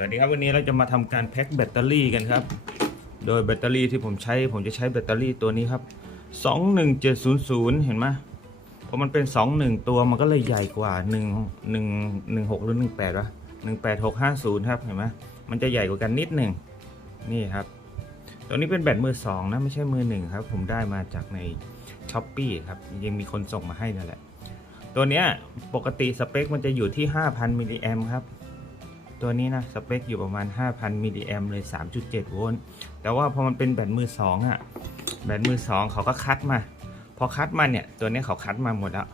สวัสดีครับวันนี้เราจะมาทำการแพ็คแบตเตอรี่กันครับ โดยแบตเตอรี่ที่ผมใช้ผมจะใช้แบตเตอรี่ตัวนี้ครับ 21700 เห็นไหมเพราะมันเป็น 21 ตัวมันก็เลยใหญ่กว่า 1 1 16หรือ18วะ18650 ครับเห็นไหมมันจะใหญ่กว่ากันนิดหนึ่งนี่ครับ ตัวนี้เป็นแบตมือสองนะไม่ใช่มือหนึ่งครับ ผมได้มาจากในช้อปปี้ครับยังมีคนส่งมาให้นั่นแหละ ตัวเนี้ยปกติสเปคมันจะอยู่ที่ 5,000มิลลิแอมครับ ตัวนี้นะสเปคอยู่ประมาณ 5,000 มิลลิแอมเลย 3.7 โวลต์แต่ว่าพอมันเป็นแบตมือสองอะแบตมือสองเขาก็คัดมา พอคัดมาเนี่ย ตัวนี้เขาคัดมาหมดแล้ว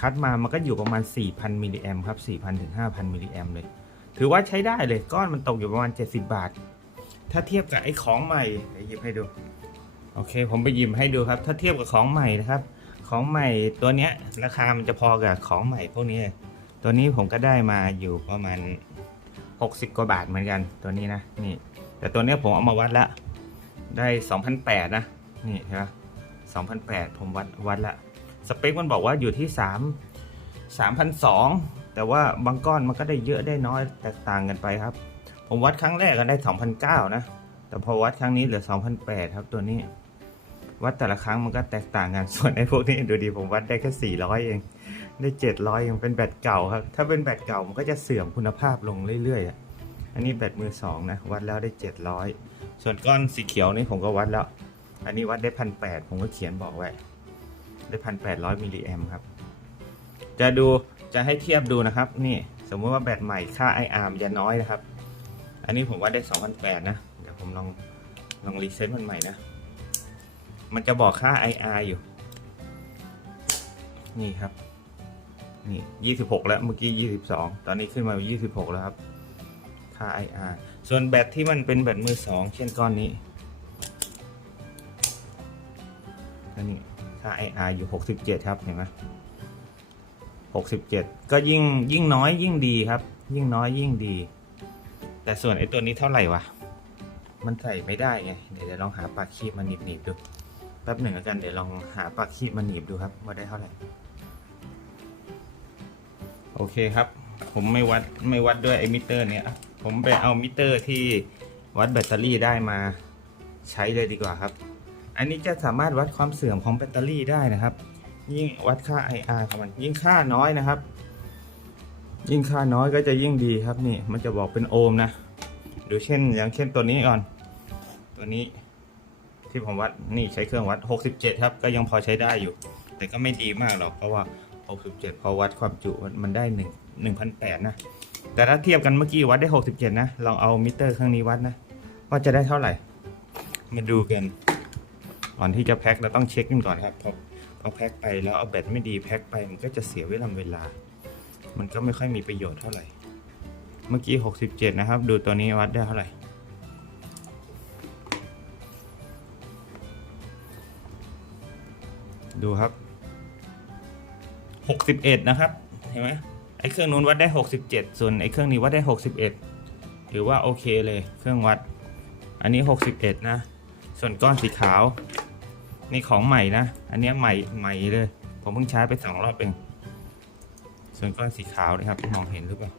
คัดมามันก็อยู่ประมาณ 4,000 มิลลิแอมครับ 4,000 ถึง 5,000 มิลลิแอมเลย ถือว่าใช้ได้เลยก้อนมันตกอยู่ประมาณ 70 บาท ถ้าเทียบกับไอ้ของใหม่เดี๋ยวหยิบให้ดู โอเค ผมไปหยิบให้ดูครับ ถ้าเทียบกับของใหม่นะครับ ของใหม่ตัวเนี้ยราคามันจะพอกับของใหม่พวกนี้ ตัวนี้ผมก็ได้มาอยู่ประมาณ 60 กว่าบาทเหมือนกันตัวนี้นะนี่ แต่ตัวนี้ผมเอามาวัดละได้2,800นะนี่ใช่ปะ2,800ผมวัดวัดละสเปคมันบอกว่าอยู่ที่ 3 3,200แต่ว่าบางก้อนมันก็ได้เยอะได้น้อยแตกต่างกันไปครับ ผมวัดครั้งแรกก็ได้2,900นะแต่พอวัดครั้งนี้เหลือ2,800ครับตัวนี้ วัดแต่ละครั้งมันก็แตกต่างกันส่วนไอ้พวกนี้ดูดีผมวัดได้แค่ 400 เองได้ 700ยังเป็นแบตเก่าครับ ถ้าเป็นแบตเก่ามันก็จะเสื่อมคุณภาพลงเรื่อยๆอะอันนี้แบตมือสองนะวัดแล้วได้ 700 ส่วนก้อนสีเขียวนี่ผมก็วัดแล้ว อันนี้วัดได้พันแผมก็เขียนบอกไว้ได้พันแมิลลิแอมครับ จะดูจะให้เทียบดูนะครับ นี่สมมติว่าแบตใหม่ค่า IR มันจะน้อยนะครับ อันนี้ผมวัดได้2,800นะ เดี๋ยวผมลองลองรีเซ็ตมันใหม่นะ มันจะบอกค่า IR อยู่ นี่ครับ นี่ 26 แล้ว เมื่อกี้ 22 ตอนนี้ขึ้นมา 26 แล้วครับ ค่า IR ส่วนแบตที่มันเป็นแบตมือสองเช่นก้อนนี้อันนี้ค่า IR อยู่ 67 ครับ เห็นไหม67 ก็ยิ่งยิ่งน้อยยิ่งดีครับ ยิ่งน้อยยิ่งดี แต่ส่วนไอ้ตัวนี้เท่าไหร่วะ มันใส่ไม่ได้ไง เดี๋ยวจะลองหาปากคีบมาหนีบๆดู แป๊บหนึ่งแล้วกันเดี๋ยวลองหาปากคีบมาหนีบดูครับ ว่าได้เท่าไหร่ โอเคครับ ผมไม่วัดไม่วัดด้วยไอ้มิเตอร์เนี้ยผมไปเอามิเตอร์ที่วัดแบตเตอรี่ได้มาใช้เลยดีกว่าครับ อันนี้จะสามารถวัดความเสื่อมของแบตเตอรี่ได้นะครับ ยิ่งวัดค่า IR ของมันยิ่งค่าน้อยนะครับ ยิ่งค่าน้อยก็จะยิ่งดีครับนี่ มันจะบอกเป็นโอห์มนะดูเช่นอย่างเช่นตัวนี้ก่อน ตัวนี้ ที่ผมวัดนี่ใช้เครื่องวัด 67 ครับ ก็ยังพอใช้ได้อยู่ แต่ก็ไม่ดีมากหรอกเพราะว่า 67 พอวัดความจุมันได้1 1,800นะ แต่ถ้าเทียบกันเมื่อกี้วัดได้ 67 นะ ลองเอามิเตอร์ข้างนี้วัดนะ ว่าจะได้เท่าไหร่ มาดูกัน ก่อนที่จะแพ็คเราต้องเช็คกันก่อนครับพอพอแพ็คไปแล้วเอาแบตไม่ดีแพ็คไปมันก็จะเสียเวลาเวลา มันก็ไม่ค่อยมีประโยชน์เท่าไหร่ เมื่อกี้ 67 นะครับ ดูตัวนี้วัดได้เท่าไหร่ ดูครับ61นะครับ เห็นไหมไอ้เครื่องนู้นวัดได้67ส่วนไอ้เครื่องนี้วัดได้61ถือว่าโอเคเลยเครื่องวัด อันนี้61นะ ส่วนก้อนสีขาว นี่ของใหม่นะ อันนี้ใหม่ใหม่เลย ผมเพิ่งใช้ไปสองรอบเอง ส่วนก้อนสีขาวนะครับมองเห็นหรือเปล่า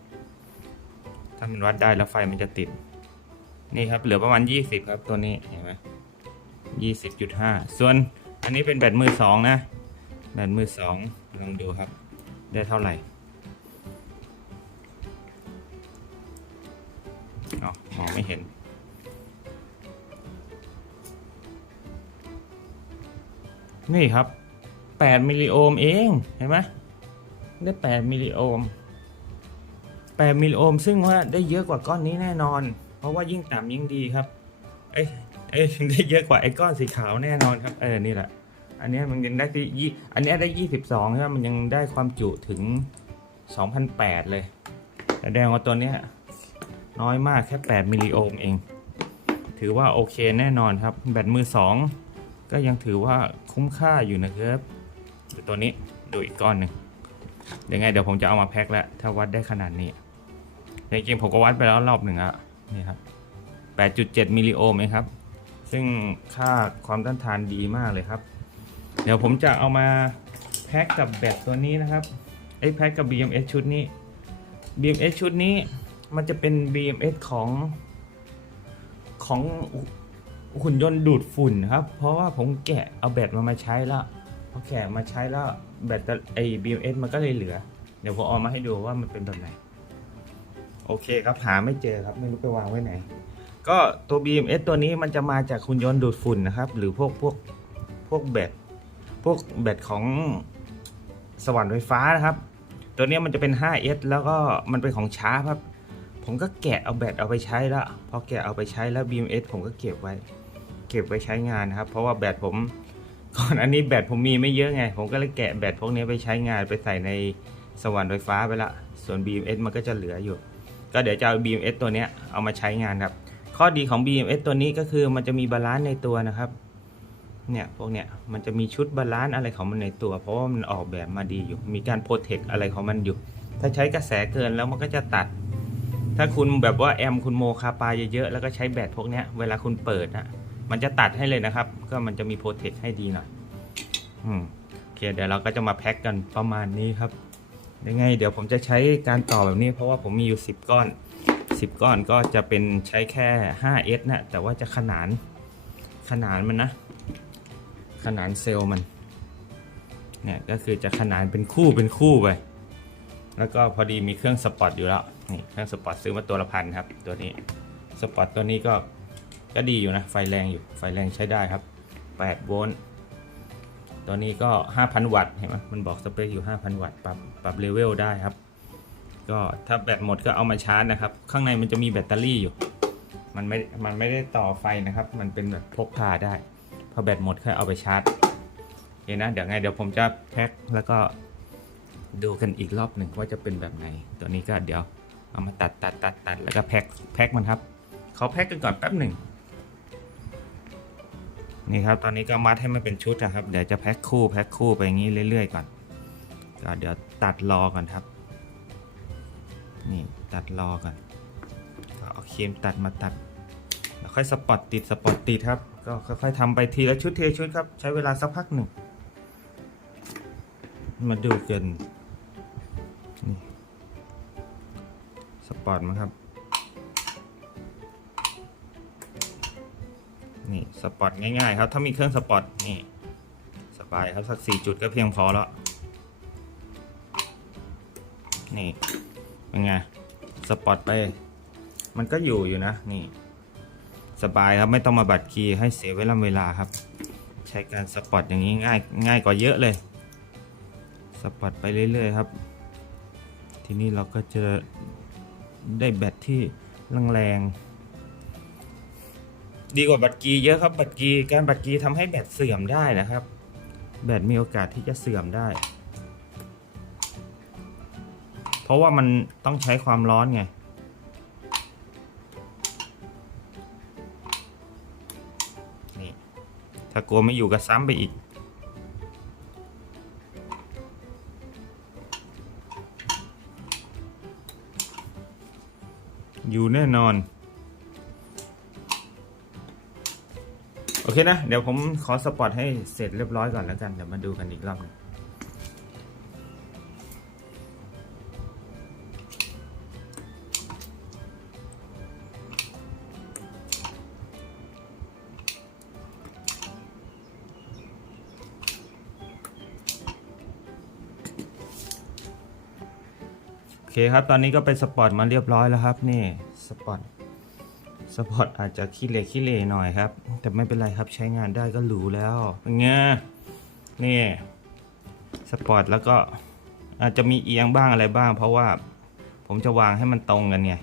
ถ้ามันวัดได้แล้วไฟมันจะติด นี่ครับเหลือประมาณ20ครับตัวนี้เห็นไหม20.5ส่วน อันนี้เป็นแบตมือสองนะ แบตมือสองลองดูครับ ได้เท่าไหร่อ๋อมองไม่เห็นนี่ครับ 8 มิลลิโอห์มเอง เห็นไหมได้ 8 มิลลิโอห์ม 8 มิลลิโอห์มซึ่งว่าได้เยอะกว่าก้อนนี้แน่นอน เพราะว่ายิ่งต่ำยิ่งดีครับ เอ้ย เอ้ยได้เยอะกว่าไอ้ก้อนสีขาวแน่นอนครับ เออ นี่แหละ อันนี้มันยังได้ที่ยี่อันนี้ได้22ใช่ไหมมันยังได้ความจุถึง2,008เลยแสดงว่าตัวเนี้ยน้อยมากแค่8มิลลิโอห์มเอง ถือว่าโอเคแน่นอนครับ แบตมือ2ก็ยังถือว่าคุ้มค่าอยู่นะครับเดี๋ยวตัวนี้ดูอีกก้อนหนึ่งเดี๋ยวไงเดี๋ยวผมจะเอามาแพ็คแล้วถ้าวัดได้ขนาดนี้จริงๆผมก็วัดไปแล้วรอบหนึ่งอะนี่ครับ8.7มิลลิโอห์มเองครับ ซึ่งค่าความต้านทานดีมากเลยครับ เดี๋ยวผมจะเอามาแพ็คกับแบตตัวนี้นะครับไอ้แพ็คกับ BMS ชุดนี้ BMS ชุดนี้มันจะเป็น BMS ของของหุ่นยนต์ดูดฝุ่นครับ เพราะว่าผมแกะเอาแบตมามาใช้แล้วพอแกะมาใช้แล้วแบตไอ้ BMS มันก็เลยเหลือ เดี๋ยวผมเอามาให้ดูว่ามันเป็นแบบไหน โอเคครับหาไม่เจอครับ ไม่รู้ไปวางไว้ไหน ก็ตัว BMS ตัวนี้มันจะมาจากหุ่นยนต์ดูดฝุ่นนะครับ หรือพวกพวกพวกแบตพวกแบตของสว่านไฟฟ้านะครับ ตัวนี้มันจะเป็น 5S แล้วก็มันเป็นของช้าครับ ผมก็แกะเอาแบตเอาไปใช้แล้วพอแกะเอาไปใช้แล้ว BMS ผมก็เก็บไว้ เก็บไว้ใช้งานนะครับ เพราะว่าแบตผมก่อนอันนี้แบตผมมีไม่เยอะไง ผมก็เลยแกะแบตพวกนี้ไปใช้งานไปใส่ในสว่านไฟฟ้าไปละ ส่วน BMS มันก็จะเหลืออยู่ ก็เดี๋ยวจะเอา BMS ตัวนี้เอามาใช้งานครับ ข้อดีของ BMS ตัวนี้ก็คือมันจะมีบาลานซ์ในตัวนะครับ เนี่ยพวกเนี้ยมันจะมีชุดบาลานซ์อะไรของมันในตัว เพราะว่ามันออกแบบมาดีอยู่ มีการโปรเทคอะไรของมันอยู่ ถ้าใช้กระแสเกินแล้วมันก็จะตัด ถ้าคุณแบบว่าแอมคุณโมคาปาเยอะๆแล้วก็ใช้แบตพวกเนี้ยเวลาคุณเปิดอะมันจะตัดให้เลยนะครับ ก็มันจะมีโปรเทคให้ดีหน่อยอืมโอเคเดี๋ยวเราก็จะมาแพ็คกันประมาณนี้ครับยังไง เดี๋ยวผมจะใช้การต่อแบบนี้เพราะว่าผมมีอยู่ 10 ก้อน 10 ก้อนก็จะเป็นใช้แค่ 5S นะแต่ว่าจะขนานขนานมันนะ ขนานเซลล์มันเนี่ยก็คือจะขนานเป็นคู่เป็นคู่ไปแล้วก็พอดีมีเครื่องสปอตอยู่แล้วนี่เครื่องสปอตซื้อมาตัวละพันครับ ตัวนี้สปอตตัวนี้ก็ก็ดีอยู่นะไฟแรงอยู่ไฟแรงใช้ได้ครับ8โวลต์ตัวนี้ก็ 5,000 วัตต์เห็นไหมมันบอกสเปคอยู่ 5,000 วัตต์ปรับปรับเลเวลได้ครับ ก็ถ้าแบตหมดก็เอามาชาร์จนะครับ ข้างในมันจะมีแบตเตอรี่อยู่ มันไม่ มันไม่ได้ต่อไฟนะครับ มันเป็นแบบพกพาได้ พอแบตหมดค่อยเอาไปชาร์จโอเคนะ เดี๋ยวไงเดี๋ยวผมจะแพ็คแล้วก็ดูกันอีกรอบหนึ่งว่าจะเป็นแบบไหน ตัวนี้ก็เดี๋ยวเอามาตัดตัดตัดตัดแล้วก็แพ็คแพ็คมันครับเขาแพ็คกันก่อนแป๊บหนึ่งนี่ครับตอนนี้ก็มัดให้มันเป็นชุดนะครับ เดี๋ยวจะแพ็คคู่แพ็คคู่ไปอย่างนี้เรื่อย ๆ ก่อนก็เดี๋ยวตัดรอก่อนครับ นี่ตัดรอก่อนก็เอาครีมตัดมาตัดแล้วค่อยสปอตติดสปอตติดครับ ก็ค่อยๆทำไปทีละชุดทีละชุดครับ ใช้เวลาสักพักหนึ่ง มาดูกันนี่สปอตมั้งครับ นี่สปอตง่ายๆครับ ถ้ามีเครื่องสปอตนี่สบายครับสักสี่จุดก็เพียงพอแล้ว นี่ เป็นไงสปอตไป มันก็อยู่อยู่นะนี่ สบายครับไม่ต้องมาบัดคีย์ให้เสียเวลาเวลาครับ ใช้การสปอตอย่างนี้ง่ายง่ายกว่าเยอะเลย สปอตไปเรื่อยๆครับ ทีนี้เราก็จะได้แบตที่แรงๆดีกว่าบัตรกีเยอะครับบัตรกีการบัตรกีทำให้แบตเสื่อมได้นะครับ แบตมีโอกาสที่จะเสื่อมได้ เพราะว่ามันต้องใช้ความร้อนไง นี่ ถ้ากลัวไม่อยู่ก็ซ้ำไปอีก อยู่แน่นอน โอเคนะ เดี๋ยวผมขอสปอตให้เสร็จเรียบร้อยก่อนแล้วกัน เดี๋ยวมาดูกันอีกรอบหนึง เคครับตอนนี้ก็เป็นสปอร์ตมาเรียบร้อยแล้วครับนี่สปอร์ตสปอร์ตอาจจะขี้เหร่ขี้เหร่หน่อยครับ แต่ไม่เป็นไรครับใช้งานได้ก็หรูแล้วเป็นไงนี่สปอร์ตแล้วก็อาจจะมีเอียงบ้างอะไรบ้าง เพราะว่าผมจะวางให้มันตรงกันไง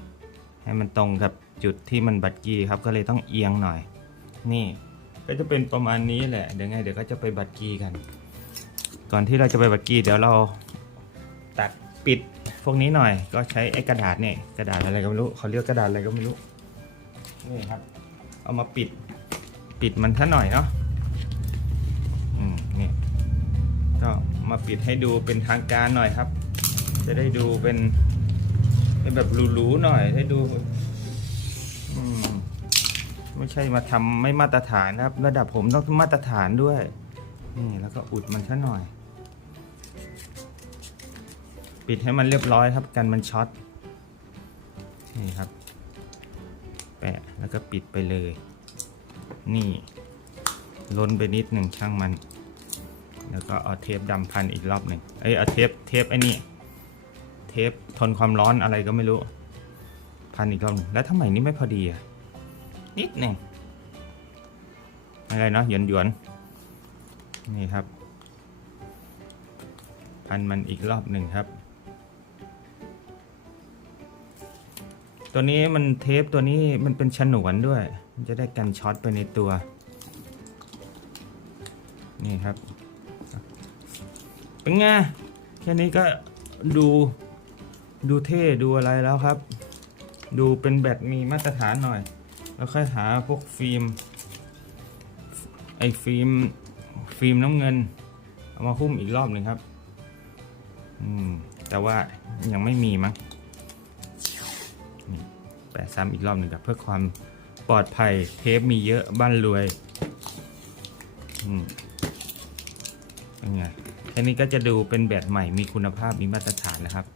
ให้มันตรงกับจุดที่มันบัดกี้ครับก็เลยต้องเอียงหน่อย นี่ก็จะเป็นประมาณนี้แหละเดี๋ยวไงเดี๋ยวก็จะไปบัดกี้กัน ก่อนที่เราจะไปบัดกี้เดี๋ยวเราตัดปิด พวกนี้หน่อยก็ใช้ไอ้กระดาษเนี่ยกระดาษอะไรก็ไม่รู้เขาเรียกกระดาษอะไรก็ไม่รู้นี่ครับ เอามาปิดปิดมันท่าหน่อยเนาะอืมนี่ก็มาปิดให้ดูเป็นทางการหน่อยครับ จะได้ดูเป็นเป็นแบบหรูๆหน่อยให้ดูอืมไม่ใช่มาทำไม่มาตรฐานนะครับ ระดับผมต้องมาตรฐานด้วยนี่แล้วก็อุดมันซะหน่อย ปิดให้มันเรียบร้อยครับกันมันช็อตนี่ครับ แปะแล้วก็ปิดไปเลย นี่ล้นไปนิดหนึ่งช่างมัน แล้วก็เอาเทปดำพันอีกรอบหนึ่งเอ้ยเอาเทปเทปไอ้นี่ เทปทนความร้อนอะไรก็ไม่รู้ พันอีกรอบแล้วทำไมนี่ไม่พอดีอะนิดหนึ่งอะไรเนาะหยวนหยวนนี่ครับ พันมันอีกรอบหนึ่งครับ ตัวนี้มันเทปตัวนี้มันเป็นฉนวนด้วย มันจะได้กันช็อตไปในตัว นี่ครับ เป็นไง แค่นี้ก็ดูดูเท่ดูอะไรแล้วครับ ดูเป็นแบตมีมาตรฐานหน่อย แล้วค่อยหาพวกฟิล์ม ไอฟิล์ม ฟิล์มน้ำเงิน เอามาหุ้มอีกรอบหนึ่งครับ อืม แต่ว่ายังไม่มีมั้ง นี่แปะซ้ำอีกรอบหนึ่งครับเพื่อความปลอดภัยเทปมีเยอะบ้านรวยอืมเป็นไงแค่นี้ก็จะดูเป็นแบตใหม่มีคุณภาพมีมาตรฐานนะครับ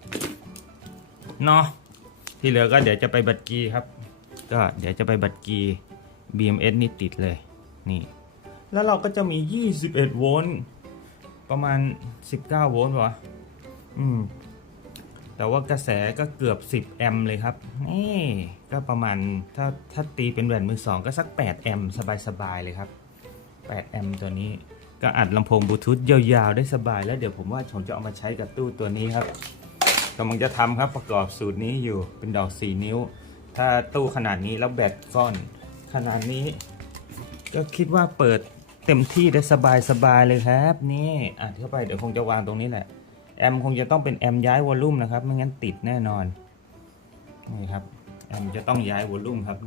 เนาะที่เหลือก็เดี๋ยวจะไปบัตรกีครับ ก็เดี๋ยวจะไปบัตรกี BMS นี่ติดเลยนี่ แล้วเราก็จะมี 21 โวลต์ประมาณ 19 โวลต์วะอืม แต่ว่ากระแสก็เกือบ 10 แอมป์เลยครับนี่ก็ประมาณถ้าถ้าตีเป็นแบตมือสองก็สัก 8 แอมป์สบายๆเลยครับ 8 แอมป์ตัวนี้ก็อัดลำโพงบลูทูธยาวๆ ได้สบาย แล้วเดี๋ยวผมว่าผมจะเอามาใช้กับตู้ตัวนี้ครับกำลังจะทำครับประกอบสูตรนี้อยู่เป็นดอก 4 นิ้ว ถ้าตู้ขนาดนี้แล้วแบตก้อน ขนาดนี้ ก็คิดว่าเปิดเต็มที่ได้สบายๆเลยครับ นี่อะเข้าไปเดี๋ยวคงจะวางตรงนี้แหละ แอมคงจะต้องเป็นแอมย้ายวอลลุ่มนะครับไม่งั้นติดแน่นอนนี่ครับแอมจะต้องย้ายวอลลุ่มครับ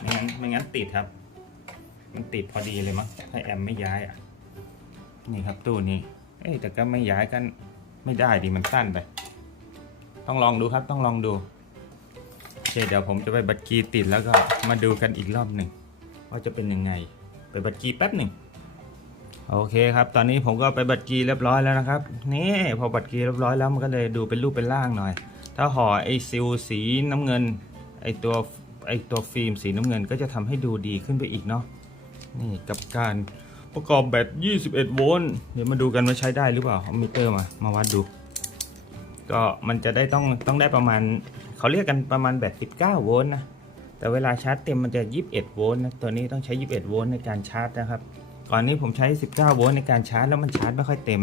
ไม่งั้นไม่งั้นติดครับ มันติดพอดีเลยมั้งถ้าแอมไม่ย้ายอะนี่ครับตู้นี้เอ้แต่ก็ไม่ย้ายกันไม่ได้ดิมันสั้นไปต้องลองดูครับต้องลองดูโอเคเดี๋ยวผมจะไปบัตรกีติดแล้วก็มาดูกันอีกรอบหนึ่งว่าจะเป็นยังไง ไปบัตรกีแป๊บหนึ่ง โอเคครับ ตอนนี้ผมก็ไปบัตรกีเรียบร้อยแล้วนะครับ นี่พอบัตรกีเรียบร้อยแล้วมันก็เลยดูเป็นรูปเป็นร่างหน่อย ถ้าห่อไอซิลสีน้ำเงิน ไอตัวไอตัวฟิล์มสีน้ำเงินก็จะทำให้ดูดีขึ้นไปอีกเนาะ นี่กับการประกอบแบต 21 โวลต์ เดี๋ยวมาดูกันว่าใช้ได้หรือเปล่าเอามิเตอร์มา มาวัดดู ก็มันจะได้ต้องต้องได้ประมาณ เขาเรียกกันประมาณแบต 19 โวลต์นะ แต่เวลาชาร์จเต็มมันจะ 21 โวลต์นะ ตัวนี้ต้องใช้ 21 โวลต์ในการชาร์จนะครับ ก่อนนี้ผมใช้ 19 โวลต์ในการชาร์จแล้วมันชาร์จไม่ค่อยเต็ม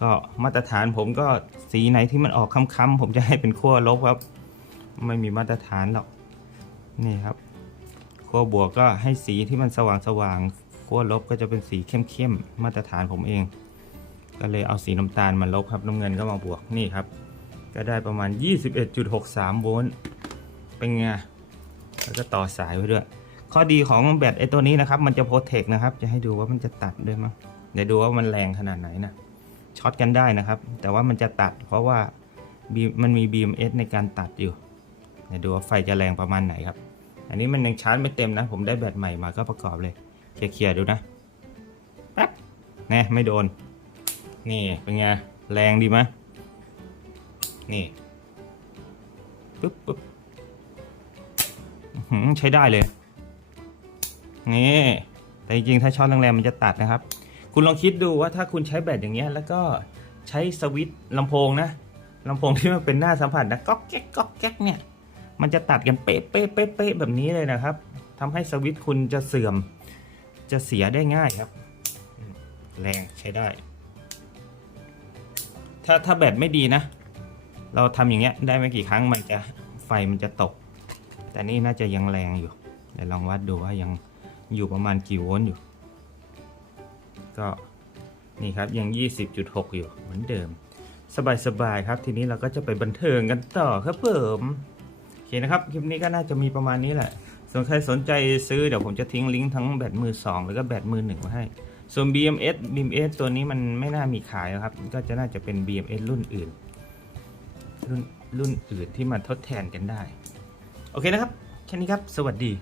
ก็มาตรฐานผมก็สีไหนที่มันออกค้ำๆผมจะให้เป็นขั้วลบครับ ไม่มีมาตรฐานหรอก นี่ครับขั้วบวกก็ให้สีที่มันสว่างๆขั้วลบก็จะเป็นสีเข้มๆมาตรฐานผมเอง ก็เลยเอาสีน้ำตาลมาลบครับน้ำเงินก็มาบวกนี่ครับ ก็ได้ประมาณ 21.63 โวลต์เป็นไงแล้วก็ต่อสายไว้ด้วย ข้อดีของแบตไอตัวนี้นะครับ มันจะโปรเทคนะครับ จะให้ดูว่ามันจะตัดด้วยมั้งเดี๋ยวดูว่ามันแรงขนาดไหนนะช็อตกันได้นะครับ แต่ว่ามันจะตัด เพราะว่ามันมี BMS ในการตัดอยู่เดี๋ยวดูว่าไฟจะแรงประมาณไหนครับ อันนี้มันยังชาร์จไม่เต็มนะ ผมได้แบตใหม่มาก็ประกอบเลยเคลียร์ดูนะแป๊บแน่ไม่โดน นี่เป็นไงแรงดีไหมยนี่ปึ๊บปึ๊บใช้ได้เลย นี่แต่จริงๆ ถ้าช็อตแรงๆมันจะตัดนะครับ คุณลองคิดดูว่าถ้าคุณใช้แบตอย่างเงี้ยแล้วก็ใช้สวิตช์ลำโพงนะลำโพงที่มันเป็นหน้าสัมผัสนะก๊อกแก๊กก๊อกแก๊กเนี่ยมันจะตัดกันเป๊ะเป๊ะเป๊ะเป๊ะแบบนี้เลยนะครับทำให้สวิตช์คุณจะเสื่อมจะเสียได้ง่ายครับ แรงใช้ได้ ถ้าถ้าแบตไม่ดีนะ เราทำอย่างเงี้ยได้ไม่กี่ครั้งมันจะไฟมันจะตก แต่นี่น่าจะยังแรงอยู่เดี๋ยวลองวัดดูว่ายัง อยู่ประมาณกี่โวลต์อยู่ ก็นี่ครับยัง 20.6 อยู่เหมือนเดิม สบายๆครับ ทีนี้เราก็จะไปบันเทิงกันต่อครับเพิ่มโอเคนะครับ คลิปนี้ก็น่าจะมีประมาณนี้แหละส่วนใครสนใจซื้อเดี๋ยวผมจะทิ้งลิงก์ทั้งแบตมือ 2 แล้วก็แบตมือหนึ่งไว้ให้ ส่วน BMS BMS ตัวนี้มันไม่น่ามีขายครับ ก็จะน่าจะเป็น BMS รุ่นอื่น รุ่นรุ่นอื่นที่มาทดแทนกันได้ โอเคนะครับ แค่นี้ครับ สวัสดี